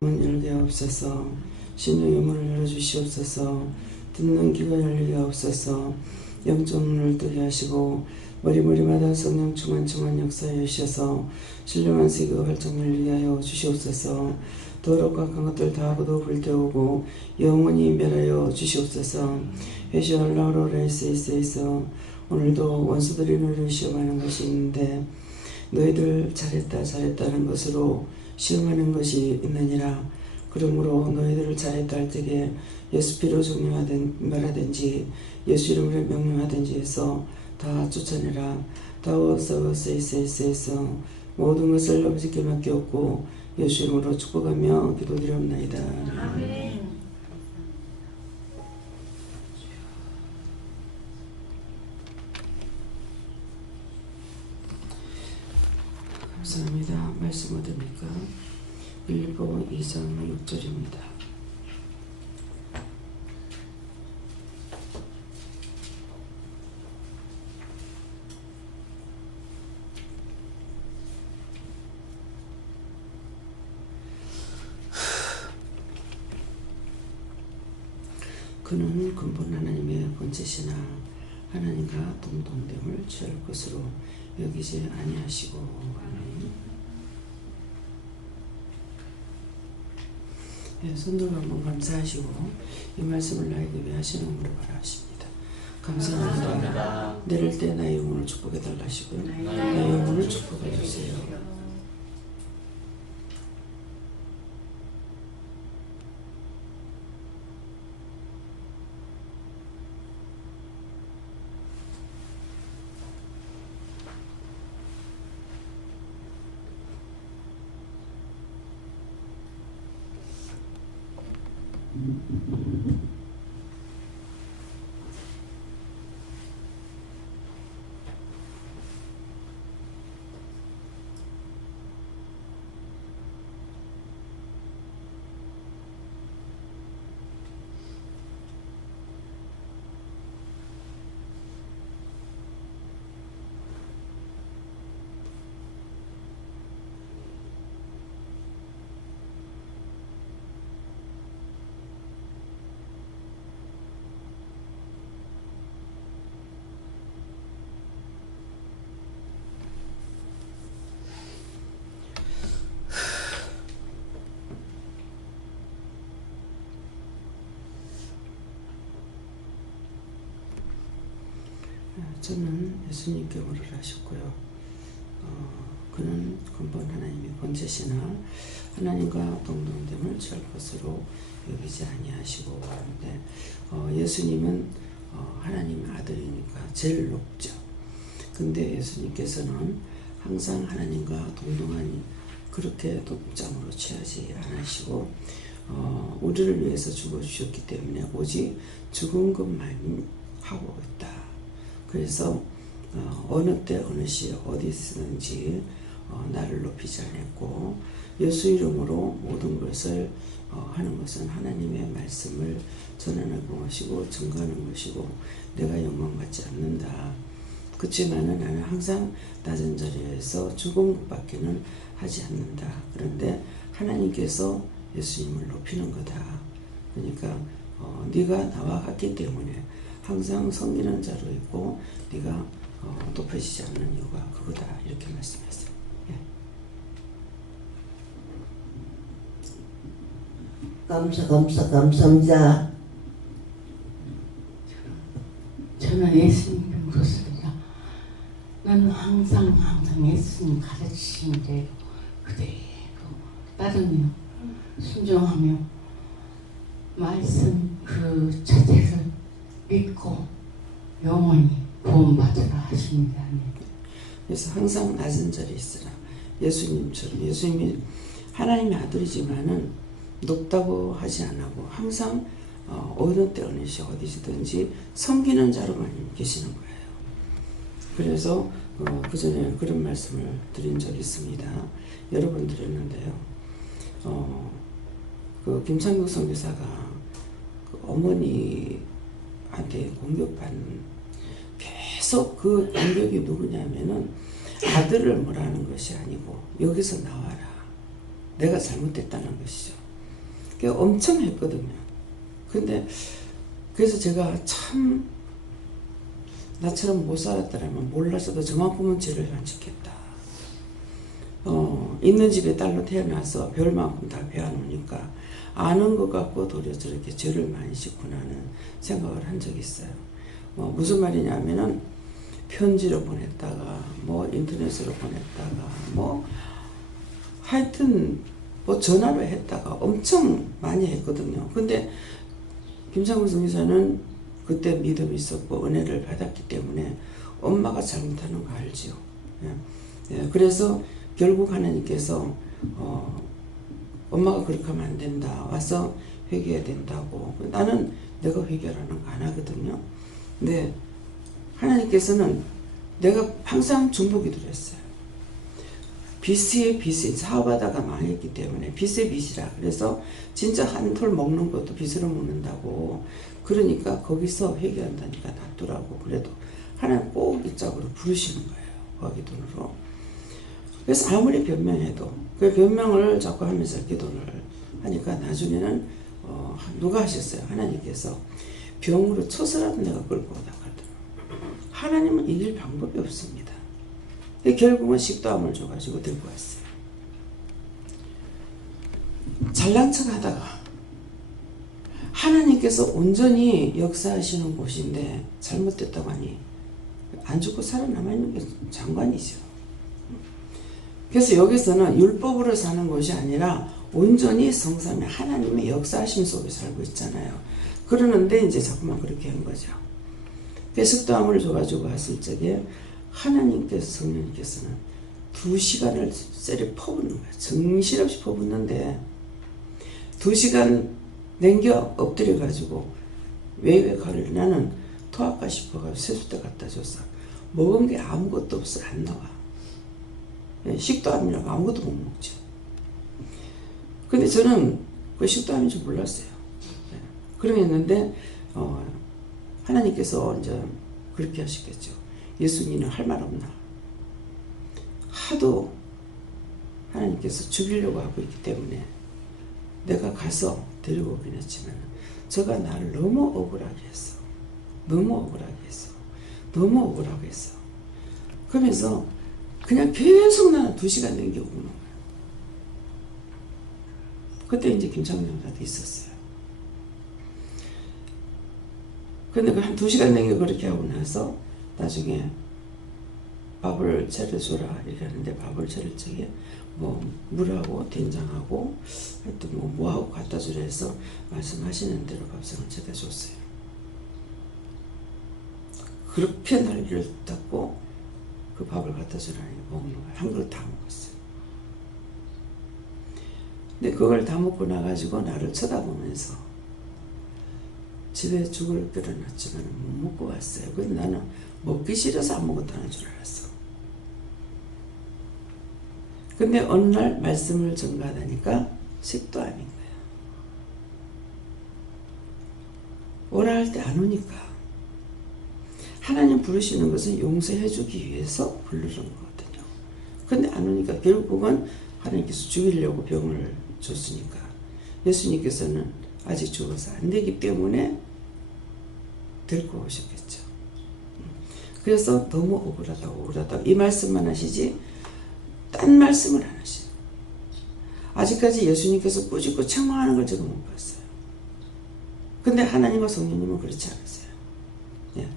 문 열게 하옵소서. 심령의 문을 열어주시옵소서. 듣는 귀가 열리게 하옵소서. 영적 문을 뜨게 하시고 머리마다 성령 충만충만 역사해 주셔서 신령한 세계가 활짝 열리게 하여 주시옵소서. 더럽고 악한 것들 다 거둬 불태우고 영원히 멸하여 주시옵소서. 회시얼라우로레이스에서 오늘도 원수들이 너를 시험하는 것이 있는데 너희들 잘했다는 것으로 시험하는 것이 있느니라. 그러므로 너희들을 잘했다 할 때에 예수 피로 말하든지 예수 이름으로 명령하든지 해서 다 쫓아내라. 다워서세이세이세이서 모든 것을 아버지께 맡겼고 예수 이름으로 축복하며 기도드리옵나이다. 아멘. 감사합니다. 말씀 얻으니까 빌립보 2장 6절입니다. 그는 근본 하나님의 본체시나 하나님과 동등됨을 취할 것으로 여기지 아니하시고. 아멘. 네, 손들고 한번 감사하시고 이 말씀을 나에게 왜 하시는지를 바라십니다. 감사합니다. 내릴 때 나의 영혼을 축복해 달라시고요. 나의 영혼을 축복해 주세요. 저는 예수님께 오를 하셨고요. 그는 근본 하나님의 본체시나 하나님과 동등됨을 취할 것으로 여기지 아니하시고 하는데 예수님은 하나님의 아들이니까 제일 높죠. 근데 예수님께서는 항상 하나님과 동등하니 그렇게 높장으로 취하지 않으시고 우리를 위해서 죽어주셨기 때문에 오직 죽은 것만 하고 있다. 그래서 어느 때 어느 시에 어디 쓰든지 나를 높이지 않았고 예수 이름으로 모든 것을 하는 것은 하나님의 말씀을 전하는 것이고 증거하는 것이고 내가 영광받지 않는다. 그렇지만은 나는 항상 낮은 자리에서 죽은 것밖에는 하지 않는다. 그런데 하나님께서 예수님을 높이는 거다. 그러니까 네가 나와 같기 때문에 항상 섬기는 자로 있고 네가 높아지지 않는 이유가 그거다. 이렇게 말씀했어요. 예. 감사합니다. 저는 예수님께 물었습니다. 나는 항상 예수님 가르치신 대로 그대로 따르며 순종하며 말씀 그 자체를 믿고 영원히 구원받으라 하십니다. 그래서 항상 낮은 자리에 있으라. 예수님처럼 예수님이 하나님의 아들이지만은 높다고 하지 않고 항상 어느 때 어느 시 어디든지 섬기는 자로만 계시는 거예요. 그래서 그 전에 그런 말씀을 드린 적이 있습니다. 여러 번 드렸는데요. 그 김창국 선교사가 그 어머니한테 공격받는 계속 그 공격이 누구냐면은 아들을 뭐라는 것이 아니고 여기서 나와라. 내가 잘못됐다는 것이죠. 엄청 했거든요. 근데 그래서 제가 참 나처럼 못 살았더라면 몰랐어도 저만큼은 죄를 안 짓겠다. 있는 집에 딸로 태어나서 별만큼 다 배워놓으니까 아는 것 같고 도리어 저렇게 죄를 많이 짓구나는 생각을 한 적이 있어요. 무슨 말이냐면은 편지로 보냈다가 인터넷으로 보냈다가 하여튼 전화로 했다가 엄청 많이 했거든요. 근데 김창훈 성교사는 그때 믿음이 있었고 은혜를 받았기 때문에 엄마가 잘못하는 거 알지요. 예, 그래서 결국 하나님께서 엄마가 그렇게 하면 안 된다. 와서 회개해야 된다고. 나는 내가 회개라는 거 안 하거든요. 근데 하나님께서는 내가 항상 중보기도를 했어요. 빚에 빚이 사업하다가 망했기 때문에 빚에 빚이라. 그래서 진짜 한 톨 먹는 것도 빚으로 먹는다고. 그러니까 거기서 회개한다니까 놔두라고. 그래도 하나님 꼭 이 짝으로 부르시는 거예요. 거기 돈으로. 그래서 아무리 변명해도 그 변명을 자꾸 하면서 기도를 하니까 나중에는 누가 하셨어요? 하나님께서 병으로 쳐서라도 내가 끌고 오다 가더라고요. 하나님은 이길 방법이 없습니다. 결국은 식도암을 줘가지고 들고 왔어요. 잘난 척 하다가 하나님께서 온전히 역사하시는 곳인데 잘못됐다고 하니 안 죽고 살아남아있는 게 장관이죠. 그래서 여기서는 율법으로 사는 것이 아니라 온전히 성삼위 하나님의 역사하심 속에 살고 있잖아요. 그러는데 이제 자꾸만 그렇게 한 거죠. 식도암을 줘가지고 왔을 적에 하나님께서 성령님께서는 2시간을 쇠를 퍼붓는 거예요. 정신없이 퍼붓는데 2시간 냉겨 엎드려가지고 왜 가를 나는 토할까 싶어가지고 세숫대 갖다 줬어. 먹은 게 아무것도 없어. 안 나와. 식도암이라고 아무것도 못 먹죠. 근데 저는 그 식도암인 줄 몰랐어요. 그러겠는데 하나님께서 이제 그렇게 하시겠죠. 예수님은 할 말 없나? 하도 하나님께서 죽이려고 하고 있기 때문에 내가 가서 데리고 오긴 했지만 저가 나를 너무 억울하게 했어. 너무 억울하게 했어. 너무 억울하게 했어. 그러면서 그냥 계속 나는 2시간 넘겨 오는 거야. 그때 이제 김창훈 형사도 있었어요. 근데 그 한 2시간 넘겨 그렇게 하고 나서 나중에 밥을 차려줘라 이렇게 하는데 밥을 차릴 적에 물하고 된장하고 하여튼 뭐하고 갖다 주라 해서 말씀하시는 대로 밥상을 채다 줬어요. 그렇게 난리를 닦고 그 밥을 갖다 주라니 먹는 거예요. 한 그릇 다 먹었어요. 근데 그걸 다 먹고 나가지고 나를 쳐다보면서 집에 죽을 끓여놨지만 못 먹고 왔어요. 근데 나는 먹기 싫어서 아무것도 안 한 줄 알았어. 근데 어느 날 말씀을 전가하다니까 식도암인 거야. 오라 할 때 안 오니까. 하나님 부르시는 것은 용서해 주기 위해서 부르는 거거든요. 근데 안 오니까 결국은 하나님께서 죽이려고 병을 줬으니까 예수님께서는 아직 죽어서 안 되기 때문에 데리고 오셨겠죠. 그래서 너무 억울하다고 이 말씀만 하시지 딴 말씀을 안 하시죠. 아직까지 예수님께서 꾸짖고 책망하는 걸 제가 못 봤어요. 근데 하나님과 성령님은 그렇지 않았어요. 예.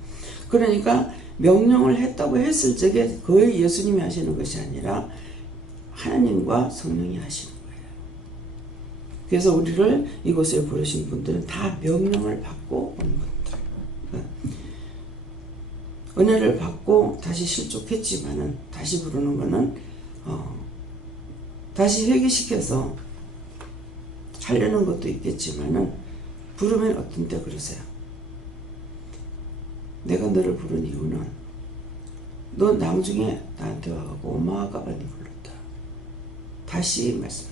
그러니까 명령을 했다고 했을 적에 거의 예수님이 하시는 것이 아니라 하나님과 성령이 하시는 거예요. 그래서 우리를 이곳에 부르신 분들은 다 명령을 받고 온 분들. 은혜를 받고 다시 실족했지만은 다시 부르는 거는 다시 회개시켜서 하려는 것도 있겠지만은 부르면 어떤 때 그러세요. 내가 너를 부른 이유는 너 나중에 나한테 와가지고 엄마가 많이 불렀다. 다시 말씀해.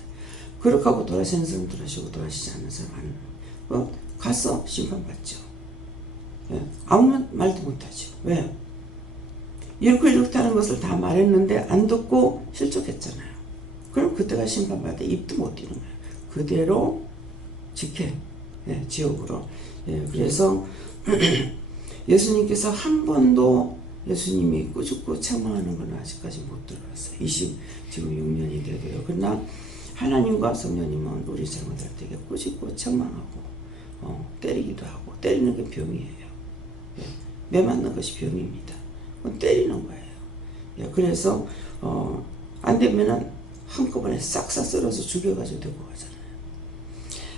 그렇게 하고 돌아서는 사람들 하시고 돌아가시지 않는 사람 하는 가서 심판받죠. 예. 아무 말도 못하죠. 왜? 이렇게 하는 것을 다 말했는데 안 듣고 실족했잖아요. 그럼 그때가 심판받아 입도 못 띄는 거예요. 그대로 직행, 예, 지옥으로. 예, 그래서 예수님께서 한 번도 예수님이 꾸짖고 책망하는 건 아직까지 못 들어봤어요. 지금 6년이 돼도요. 그러나 하나님과 성령님은 우리 잘못할 때 꾸짖고 책망하고 때리기도 하고, 때리는 게 병이에요. 예, 매 맞는 것이 병입니다. 때리는 거예요. 예, 그래서 안 되면은 한꺼번에 싹싹 썰어서 죽여가지고 데리고 가잖아요.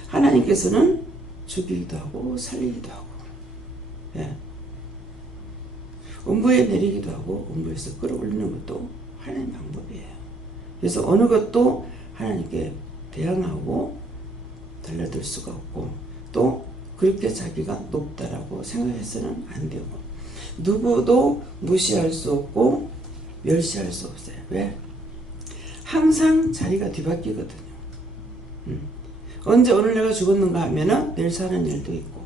하나님께서는 죽이기도 하고 살리기도 하고, 예, 음부에 내리기도 하고 음부에서 끌어올리는 것도 하나님 방법이에요. 그래서 어느 것도 하나님께 대항하고 달라들 수가 없고, 또 그렇게 자기가 높다라고 생각해서는 안 되고, 누구도 무시할 수 없고 멸시할 수 없어요. 왜? 항상 자리가 뒤바뀌거든요. 언제 오늘 내가 죽었는가 하면은 내일 사는 일도 있고,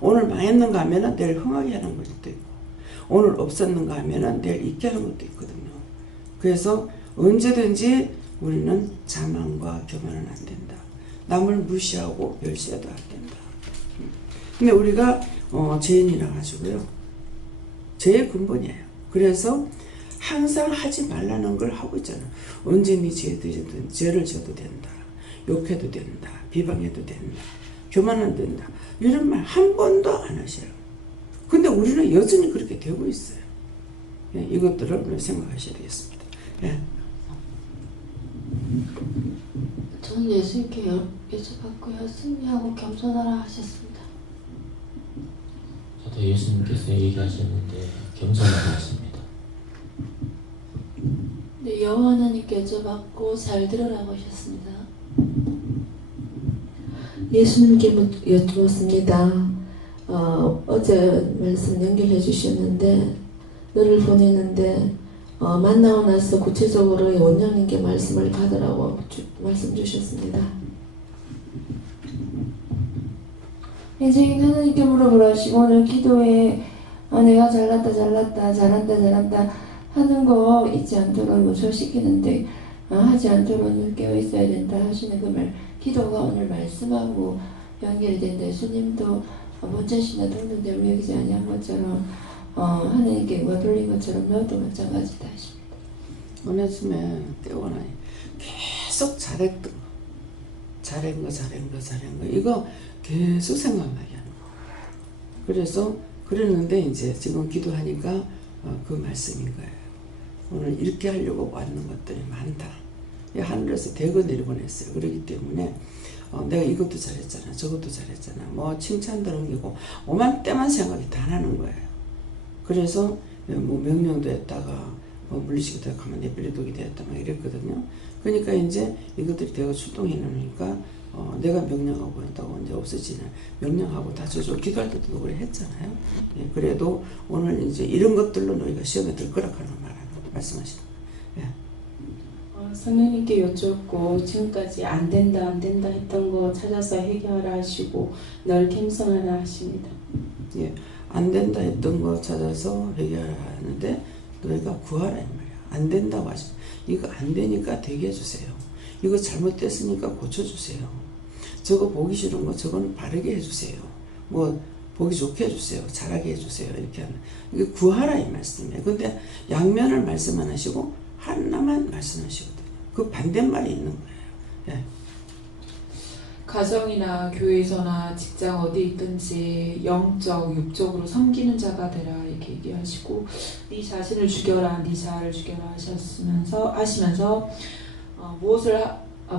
오늘 망했는가 하면은 내일 흥하게 하는 것도 있고, 오늘 없었는가 하면은 내일 있게 하는 것도 있거든요. 그래서 언제든지 우리는 자만과 교만은 안 된다. 남을 무시하고 멸시해도 안 된다. 근데 우리가 죄인이라 가지고요, 죄의 근본이에요. 그래서 항상 하지 말라는 걸 하고 있잖아요. 언제 네 죄를 져도 된다, 욕해도 된다, 비방해도 된다, 교만은 된다, 이런 말 한 번도 안 하셔요. 근데 우리는 여전히 그렇게 되고 있어요. 예, 이것들을 생각하셔야 되겠습니다. 예. 저는 예수님께 여쭤봤고요. 승리하고 겸손하라 하셨습니다. 저도 예수님께서 얘기하셨는데 겸손하라 하십니다. 네, 여호와 하나님께 여쭤봤고 잘 들으라고 하셨습니다. 예수님께 여쭈었습니다. 어제 말씀 연결해 주셨는데, 너를 보내는데 만나고 나서 구체적으로 원장님께 말씀을 받으라고 말씀 주셨습니다. 이제 하나님께 물어보라 하시고, 오늘 기도에 내가 잘한다 하는 거 잊지 않도록 요소시키는데 하지 않도록 눈 깨어 있어야 된다 하시는 그 말, 기도가 오늘 말씀하고 연결이 된다. 예수님도 본자신나 동등됨을 여기지 아니한 것처럼 하나님께 영광 돌린 것처럼 너도 마찬가지다 하십니다. 어느 쯤에 깨고 나니 계속 잘한 거 이거 계속 생각나게 하는 거. 그래서 그랬는데 이제 지금 기도하니까 그 말씀인 거예요. 오늘 이렇게 하려고 왔는 것들이 많다. 하늘에서 대거 내려보냈어요. 그렇기 때문에 내가 이것도 잘했잖아, 저것도 잘했잖아, 뭐 칭찬도 넘기고 오만 때만 생각이 다 나는 거예요. 그래서 뭐 명령도 했다가 물리치기도 하고 가만 내버려두기도 했다 막 이랬거든요. 그러니까 이제 이것들이 대거 출동해 놓으니까 내가 명령하고 했다고 이제 없어지는, 명령하고 다 저저 기도할 때도 그래 했잖아요. 예, 그래도 오늘 이제 이런 것들로 너희가 시험에 들 거라 하는 말씀하시는 거예요. 예. 성령님께 여쭙고 지금까지 안 된다 했던 거 찾아서 해결하라 하시고 널 겸손하라 하십니다. 예, 안 된다 했던 거 찾아서 해결하라 하는데 너희가 구하라 이 말이야. 안 된다고 하시면 이거 안 되니까 되게 해주세요. 이거 잘못됐으니까 고쳐주세요. 저거 보기 싫은 거 저건 바르게 해주세요. 뭐 보기 좋게 해주세요. 잘하게 해주세요. 이렇게 하는, 이게 구하라 이 말씀이에요. 근데 양면을 말씀 안 하시고 하나만 말씀하시거든요. 그 반대말이 있는 거예요. 예. 가정이나 교회에서나 직장 어디 있든지 영적, 육적으로 섬기는 자가 되라 이렇게 얘기하시고, 네 자신을 죽여라, 네 자아를 죽여라 하시면서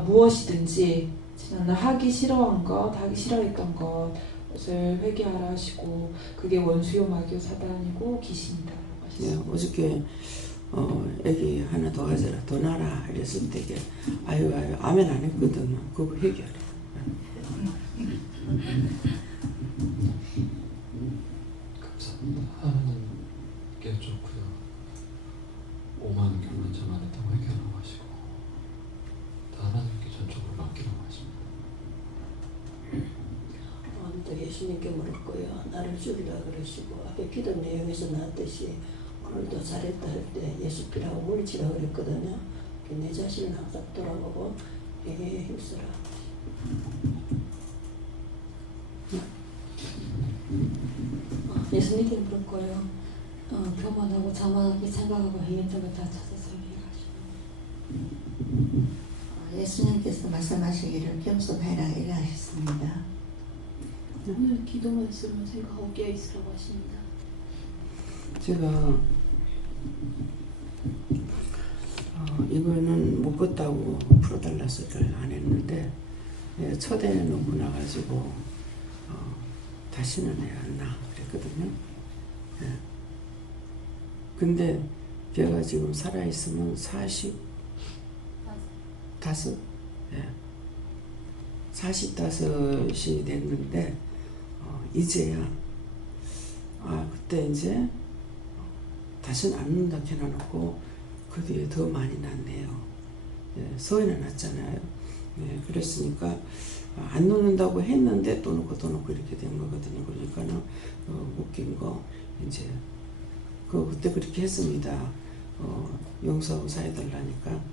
무엇이든지 지난날 하기 싫어한 것, 하기 싫어했던 것을 회개하라 하시고, 그게 원수요 마귀요 사단이고 귀신이다 하셨습니다. 예, 어저께 애기 하나 더 가져라, 더 낳아라 이랬을 때 아유 아멘 안 했거든요. 그거 회개하래. 감사합니다. 하나님께 좋고요. 5만 결혼 전환했다고 회개하라고 하시고, 다 하나님께 전적으로 맡기라고 하십니다. 오늘도 예수님께 물었고요. 나를 죽이라 그러시고, 앞에 기도 내용에서 나왔듯이 오늘도 잘했다 할 때 예수 피라고 물리치라고 그랬거든요. 내 자신을 항상 돌아보고 회개에 힘쓰라. 예수님께 물었고요. 교만하고 자만하게 생각하고 행했던 것 다 찾아서 얘기하시고. 예수님께서 말씀하시기를 겸손해라 이래 하셨습니다. 오늘 기도 말씀을 생각하고 깨어있으라고 하십니다. 제가 이거는 못 걷다고 풀어달라 소리를 안 했는데 첫에 너무 나가지고 다시는 애 안 나 그랬거든요. 근데 걔가 지금 살아있으면 45? 45이 됐는데 이제야 그때 이제 다시는 안 는다 해놔놓고 그 뒤에 더 많이 났네요. 서해는 났잖아요. 그랬으니까 안 놓는다고 했는데 또 놓고 이렇게 된 거거든요. 그러니까는 웃긴 거 이제 그때 그렇게 했습니다. 용서하고 사해달라니까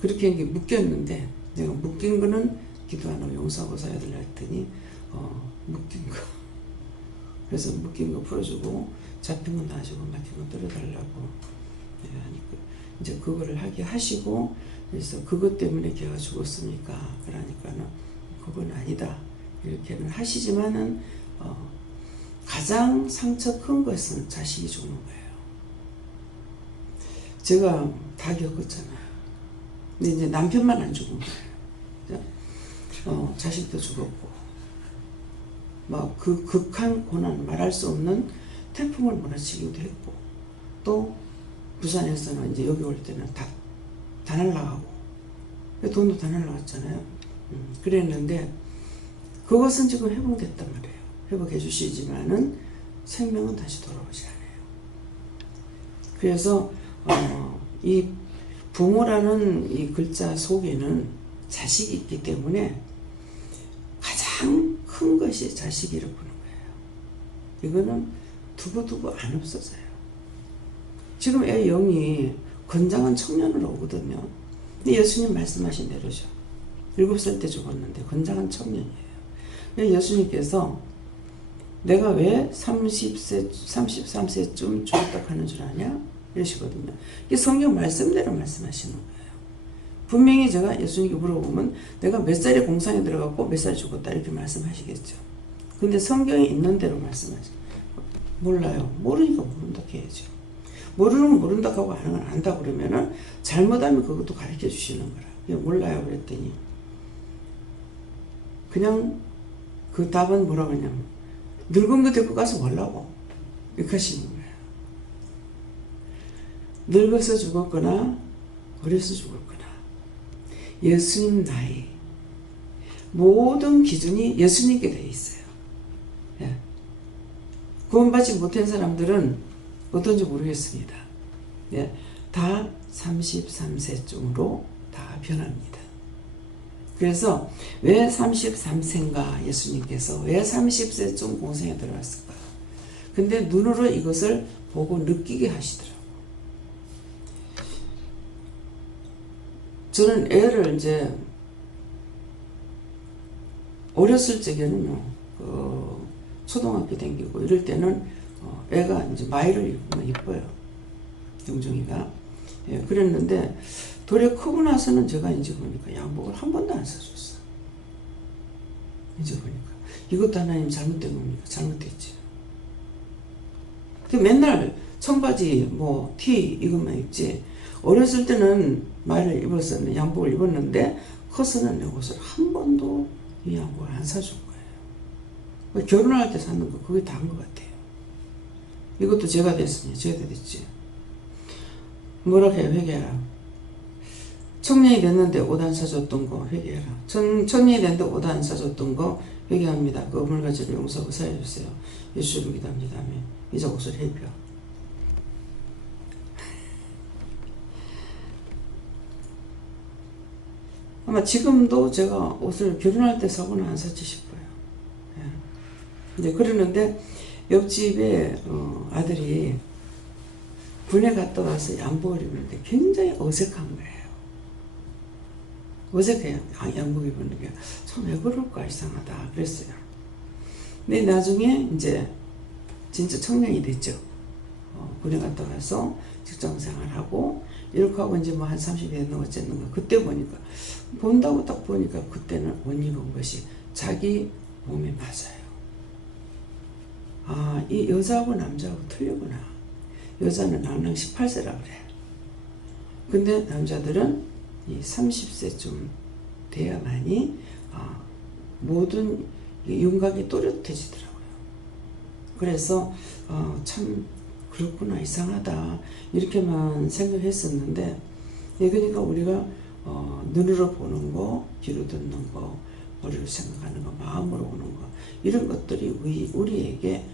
그렇게 한 게 묶였는데 내가 묶인 거는 기도 안 하고 용서하고 사해달라 했더니 묶인 거 그래서 묶인 거 풀어주고 잡힌 건 놔주고 막힌 건 떨어달라고 하니까 이제 그거를 하게 하시고 그래서 그것 때문에 걔가 죽었으니까 그러니까는 그건 아니다 이렇게는 하시지만은 가장 상처 큰 것은 자식이 죽는 거예요. 제가 다 겪었잖아요. 근데 이제 남편만 안 죽은 거예요. 자식도 죽었고 막 그 극한 고난 말할 수 없는 태풍을 몰아치기도 했고 또 부산에서는 이제 여기 올 때는 다 날라가고 돈도 다 날라갔잖아요. 그랬는데 그것은 지금 회복됐단 말이에요. 회복해 주시지만은 생명은 다시 돌아오지 않아요. 그래서 이 부모라는 이 글자 속에는 자식이 있기 때문에 가장 큰 것이 자식이라고 보는 거예요. 이거는 두고두고 안 없어져요. 지금 애 영이 건장한 청년으로 오거든요. 근데 예수님 말씀하신 대로죠. 7살 때 죽었는데 건장한 청년이에요. 예수님께서 내가 왜 33세쯤 죽었다 하는 줄 아냐? 이러시거든요. 이게 성경 말씀대로 말씀하시는 거예요. 분명히 제가 예수님께 물어보면 내가 몇 살에 공상에 들어갔고 몇 살에 죽었다 이렇게 말씀하시겠죠. 근데 성경에 있는 대로 말씀하시죠. 몰라요. 모르니까 모른다 해야죠. 모르는 건 모른다 하고 아는 건 안다 그러면은 잘못하면 그것도 가르쳐 주시는 거라. 몰라요 그랬더니 그냥 그 답은 뭐라 그러냐면 늙은 거 데리고 가서 뭐라고 이렇게 하시는 거예요. 늙어서 죽었거나 어려서 죽었거나 예수님 나이 모든 기준이 예수님께 되어 있어요. 예. 구원받지 못한 사람들은 어떤지 모르겠습니다. 예. 다 33세쯤으로 다 변합니다. 그래서 왜 33세인가 예수님께서 왜 30세쯤 공생에 들어갔을까? 근데 눈으로 이것을 보고 느끼게 하시더라고요. 저는 애를 이제 어렸을 적에는요, 초등학교 다니고 이럴 때는 애가 이제 마이를 입으면 이뻐요. 영종이가. 예, 그랬는데 도래 크고 나서는 제가 이제 보니까 양복을 한 번도 안 사줬어. 이제 보니까 이것도 하나님 잘못된 겁니까? 잘못됐지. 맨날 청바지 뭐 티 이것만 입지. 어렸을 때는 마이를 입었었는데 양복을 입었는데 커서는 내 옷을 한 번도 이 양복을 안 사준 거예요. 결혼할 때 샀는 거 그게 다인 것 같아요. 이것도 제가 됐으니 제가 됐지. 뭐라 해요? 회개하라. 청년이 됐는데 옷 안 사줬던 거 회개하라. 청년이 됐는데 옷 안 사줬던 거 회개합니다. 그 어물가지를 용서하고 사해주세요. 예수를 기도합니다. 아멘. 이제 옷을 해입혀. 아마 지금도 제가 옷을 결혼할 때 사고는 안 샀지 싶어요. 예. 이제 그러는데 옆집에 아들이 군에 갔다 와서 양복을 입는데 굉장히 어색한 거예요. 어색해요. 양복 입는 게 참 왜 그럴까 이상하다 그랬어요. 근데 나중에 이제 진짜 청년이 됐죠. 군에 갔다 와서 직장 생활하고 이렇게 하고 이제 뭐 한 30에 넘었겠는가. 그때 보니까 본다고 딱 보니까 그때는 옷 입은 것이 자기 몸에 맞아요. 아, 이 여자하고 남자하고 틀리구나. 여자는 낭낭 18세라 그래. 근데 남자들은 이 30세쯤 돼야만이 모든 윤곽이 또렷해지더라고요. 그래서 참 그렇구나, 이상하다 이렇게만 생각했었는데, 그러니까 우리가 눈으로 보는 거, 귀로 듣는 거, 머리로 생각하는 거, 마음으로 오는 거, 이런 것들이 우리에게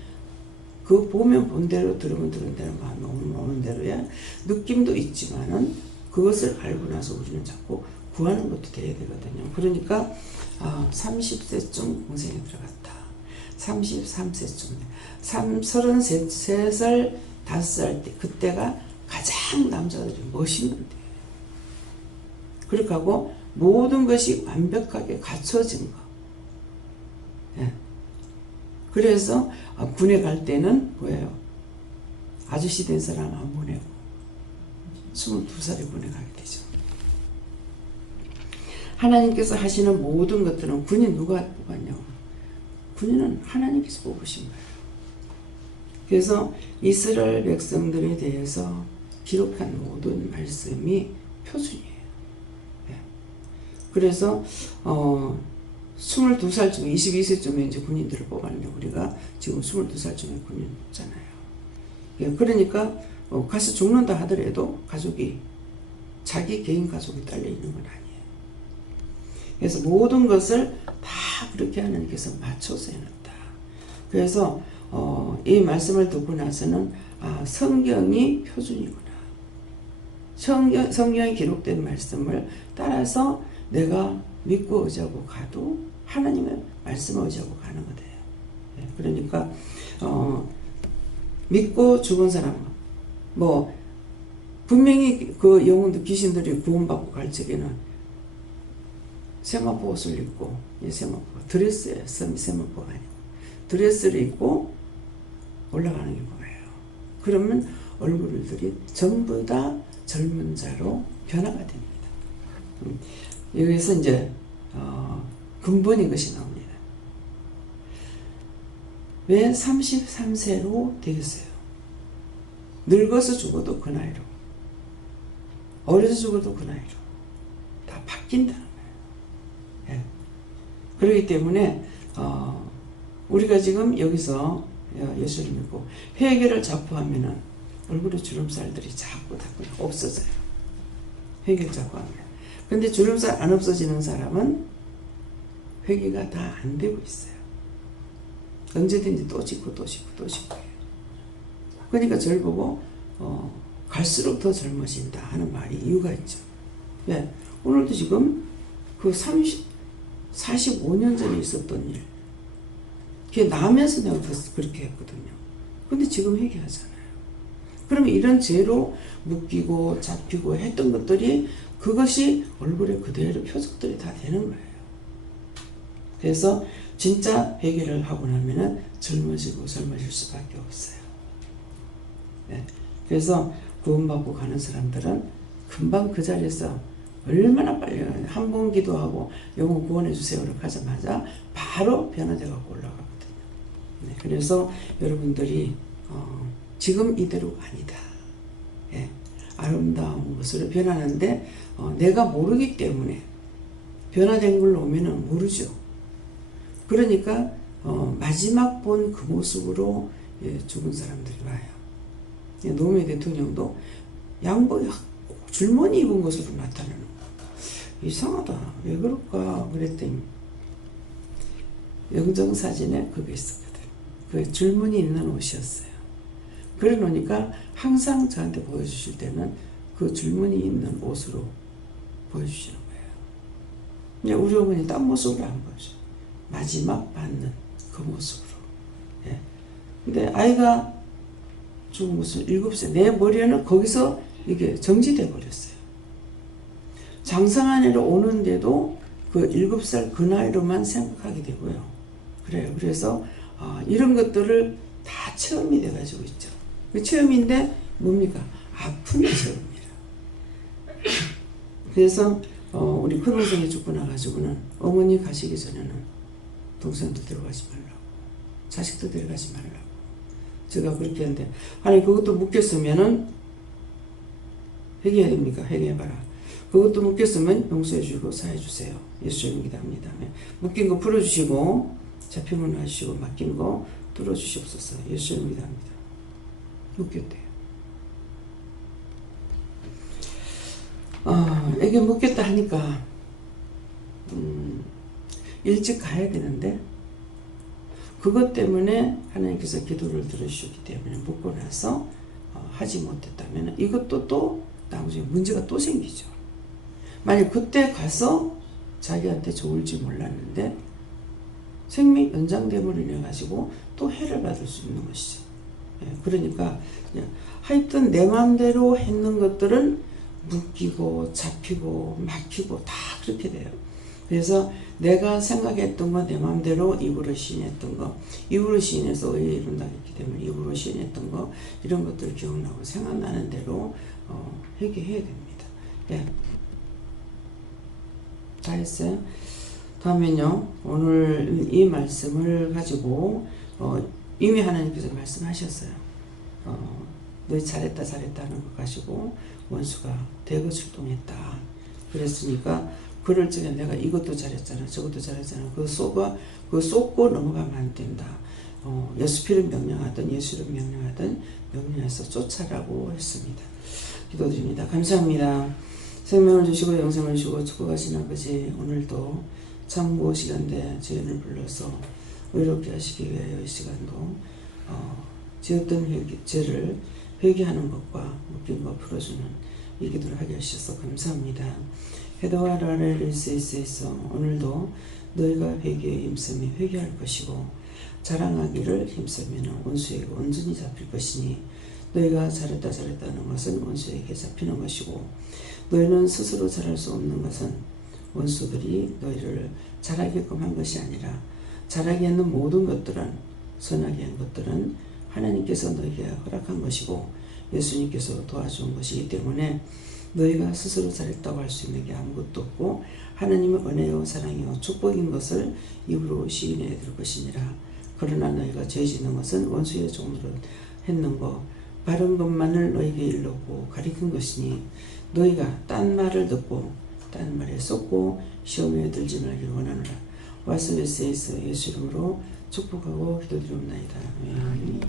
그 보면 본 대로, 들으면 들은 대로, 마음이 오는 대로야 느낌도 있지만은 그것을 알고 나서 우리는 자꾸 구하는 것도 돼야 되거든요. 그러니까 30세쯤 공생에 들어갔다. 33세쯤 33살 5살 때 그때가 가장 남자들이 멋있는 데. 그렇게 하고 모든 것이 완벽하게 갖춰진 거. 예. 그래서 군에 갈 때는 뭐예요? 아저씨 된 사람 안 보내고 22살에 군에 가게 되죠. 하나님께서 하시는 모든 것들은 군인 누가 뽑았냐고. 군인은 하나님께서 뽑으신 거예요. 그래서 이스라엘 백성들에 대해서 기록한 모든 말씀이 표준이에요. 예. 그래서 22살쯤, 22세쯤에 이제 군인들을 뽑았는데 우리가 지금 22살쯤에 군인 뽑잖아요. 예. 그러니까 가서 죽는다 하더라도 가족이 자기 개인 가족이 딸려 있는 건 아니에요. 그래서 모든 것을 다 그렇게 하나님께서 맞춰서 해놨다. 그래서 이 말씀을 듣고 나서는 성경이 표준이구나. 성경에 기록된 말씀을 따라서 내가 믿고 의지하고 가도 하나님의 말씀을 의지하고 가는 거예요. 그러니까 믿고 죽은 사람, 뭐 분명히 그 영혼들, 귀신들이 구원받고 갈 적에는 세마포 옷을 입고, 세마포 드레스예요. 세마포가 아니고 드레스를 입고 올라가는 게 뭐예요? 그러면 얼굴들이 전부 다 젊은 자로 변화가 됩니다. 여기서 이제 근본인 것이 나옵니다. 왜 33세로 되겠어요? 늙어서 죽어도 그 나이로, 어려서 죽어도 그 나이로 다 바뀐다는 거예요. 예. 그렇기 때문에 우리가 지금 여기서 예수를 믿고 회개를 자꾸 하면은 얼굴에 주름살들이 자꾸 없어져요. 회개를 자꾸 하면. 근데 주름살 안 없어지는 사람은 회개가 다 안 되고 있어요. 언제든지 또 짓고 또 짓고 또 짓고 해요. 그러니까 저를 보고 갈수록 더 젊어진다 하는 말이 이유가 있죠. 왜? 오늘도 지금 그 45년 전에 있었던 일, 그게 나면서 내가 그렇게 했거든요. 근데 지금 회개하잖아요. 그러면 이런 죄로 묶이고 잡히고 했던 것들이, 그것이 얼굴에 그대로 표적들이 다 되는 거예요. 그래서 진짜 회개를 하고 나면은 젊어질 수밖에 없어요. 네. 그래서 구원받고 가는 사람들은 금방 그 자리에서 얼마나 빨리 한 번 기도하고 영혼 구원해 주세요 이렇게 하자마자 바로 변화되어 갖고 올라가거든요. 네. 그래서 여러분들이 지금 이대로가 아니다. 예. 아름다운 것으로 변하는데 내가 모르기 때문에 변화된 걸로 오면은 모르죠. 그러니까 마지막 본 그 모습으로 죽은 사람들이 와요. 노무현 대통령도 양복이 줄무늬 입은 것으로 나타나는 거예요. 이상하다. 왜 그럴까 그랬더니 영정사진에 그게 있었거든. 그 줄무늬 있는 옷이었어요. 그래 놓으니까 항상 저한테 보여주실 때는 그 줄무늬 있는 옷으로 보여주시는 거예요. 우리 어머니 딴 모습으로 안 보여줘요. 마지막 받는 그 모습으로. 예. 근데 아이가 죽은 것은 7세. 내 머리에는 거기서 이게 정지돼 버렸어요. 장상안으로 오는데도 그 7살 그 나이로만 생각하게 되고요. 그래요. 그래서 이런 것들을 다 체험이 돼가지고 있죠. 그 체험인데 뭡니까? 아픔의 체험이라. 그래서 우리 큰동생이 죽고 나가지고는 어머니 가시기 전에는 동생도 데려가지 말라고, 자식도 데려가지 말라고 제가 그렇게 했는데, 아니 그것도 묶였으면은 회개해야 됩니까? 회개해봐라. 그것도 묶였으면 용서해주고 사해주세요. 예수님 기도합니다. 묶인 거 풀어주시고 잡힌 거 놔주시고 맡긴 거 뚫어주시옵소서. 예수님 기도합니다. 묶였대요. 애기 묶였다 하니까 일찍 가야 되는데 그것 때문에 하나님께서 기도를 들어주셨기 때문에 묶고 나서 하지 못했다면 이것도 또 나중에 문제가 또 생기죠. 만약 그때 가서 자기한테 좋을지 몰랐는데 생명 연장됨으로 인해 가지고 또 해를 받을 수 있는 것이죠. 그러니까 하여튼 내 마음대로 했는 것들은 묶이고 잡히고 막히고 다 그렇게 돼요. 그래서 내가 생각했던 거 내 마음대로 입으로 시인했던 거, 입으로 시인해서 의에 이룬다고 했기 때문에 입으로 시인했던 거, 이런 것들 기억나고 생각나는 대로 회개해야 됩니다. 네. 다 했어요? 다음엔요, 오늘 이 말씀을 가지고 이미 하나님께서 말씀하셨어요. 너희 잘했다 잘했다 하는 것 가지고 원수가 대거 출동했다. 그랬으니까 그럴 적에 내가 이것도 잘했잖아 저것도 잘했잖아 그거 쏟고 넘어가면 안 된다. 예수피를 명령하든 예수를 명령하든 명령해서 쫓아라고 했습니다. 기도드립니다. 감사합니다. 생명을 주시고 영생을 주시고 축복하신 아버지, 오늘도 참 무엇이간데 죄인을 불러서 의롭게 하시기 위하여 이 시간도 지었던 죄를 회개하는 것과 묶인 것 풀어주는 이 기도를 하게 하셔서 감사합니다. 회도와 라레를 쓰이서 오늘도 너희가 회개에 힘쓰며 회개할 것이고 자랑하기를 힘쓰면 원수에게 온전히 잡힐 것이니 너희가 잘했다 잘했다는 것은 원수에게 잡히는 것이고 너희는 스스로 잘할 수 없는 것은 원수들이 너희를 잘하게끔 한 것이 아니라 잘하게 하는 모든 것들은 선하게 한 것들은 하나님께서 너희에게 허락한 것이고 예수님께서 도와준 것이기 때문에 너희가 스스로 잘했다고 할 수 있는 게 아무것도 없고 하나님의 은혜요 사랑이요 축복인 것을 입으로 시인해야 될 것이니라. 그러나 너희가 죄 짓는 것은 원수의 종으로 했는 것 바른 것만을 너희에게 일렀고 가리킨 것이니 너희가 딴 말을 듣고 딴 말에 쏟고 시험에 들지 말기를 원하노라. 와스베스에서 예수 이름으로 축복하고 기도드리옵나이다. 아멘.